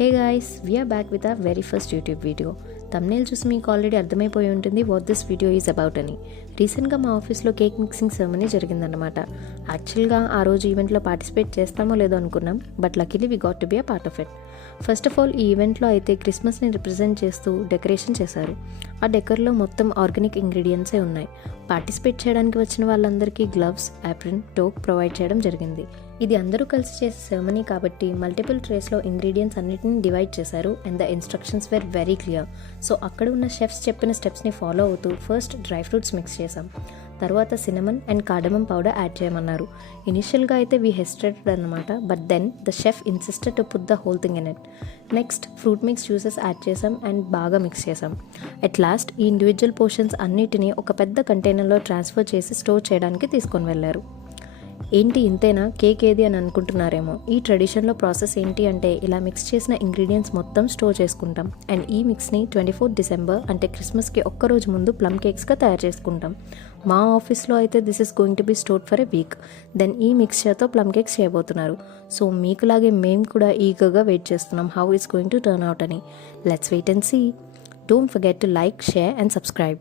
Hey guys, we're back with our very first YouTube video. Thumbnail చూసి మీకు already అర్థమైపోయి ఉంటుంది what this video is about అని. రీసెంట్గా మా ఆఫీస్లో కేక్ మిక్సింగ్ సెరమనీ జరిగిందన్నమాట. యాక్చువల్గా ఆ రోజు ఈవెంట్లో పార్టిసిపేట్ చేస్తామో లేదో అనుకున్నాం, but luckily we got to be a part of it. First of all ఈ ఈవెంట్లో అయితే క్రిస్మస్ని రిప్రజెంట్ చేస్తూ డెకరేషన్ చేశారు. ఆ డెకర్లో మొత్తం ఆర్గానిక్ ఇంగ్రీడియంట్సే ఉన్నాయి. పార్టిసిపేట్ చేయడానికి వచ్చిన వాళ్ళందరికీ గ్లవ్స్, యాప్రిన్, టోక్ ప్రొవైడ్ చేయడం జరిగింది. ఇది అందరూ కలిసి చేసే సెరమనీ కాబట్టి మల్టిపుల్ ట్రేస్లో ఇంగ్రీడియంట్స్ అన్నిటిని డివైడ్ చేశారు and the instructions were very clear. So అక్కడ ఉన్న షెఫ్స్ చెప్పిన స్టెప్స్ని ఫాలో అవుతూ ఫస్ట్ డ్రై ఫ్రూట్స్ మిక్స్ చేసాం. తర్వాత cinnamon and cardamom powder add చేయమన్నారు. ఇనిషియల్గా అయితే వీ హెసిటేటెడ్ అనమాట, but then the chef insisted to put the whole thing in it. Next fruit mix juices add చేసాం అండ్ బాగా మిక్స్ చేసాం. అట్ లాస్ట్ ఈ ఇండివిజువల్ పోర్షన్స్ అన్నిటినీ ఒక పెద్ద కంటైనర్లో ట్రాన్స్ఫర్ చేసి స్టోర్ చేయడానికి తీసుకొని వెళ్ళారు. ఏంటి ఇంతేనా, కేక్ ఏది అని అనుకుంటున్నారేమో. ఈ ట్రెడిషన్లో ప్రాసెస్ ఏంటి అంటే ఇలా మిక్స్ చేసిన ఇంగ్రీడియంట్స్ మొత్తం స్టోర్ చేసుకుంటాం అండ్ ఈ మిక్స్ని 24 డిసెంబర్ అంటే క్రిస్మస్కి ఒక్కరోజు ముందు ప్లమ్ కేక్స్గా తయారు చేసుకుంటాం. మా ఆఫీస్లో అయితే this is going to be stored for a week. Then ఈ మిక్స్చర్తో ప్లమ్ కేక్స్ చేయబోతున్నారు. సో మీకులాగే మేము కూడా ఈగర్గా వెయిట్ చేస్తున్నాం how it's going to turn out అని. Let's wait and see. Don't forget to like, share and subscribe.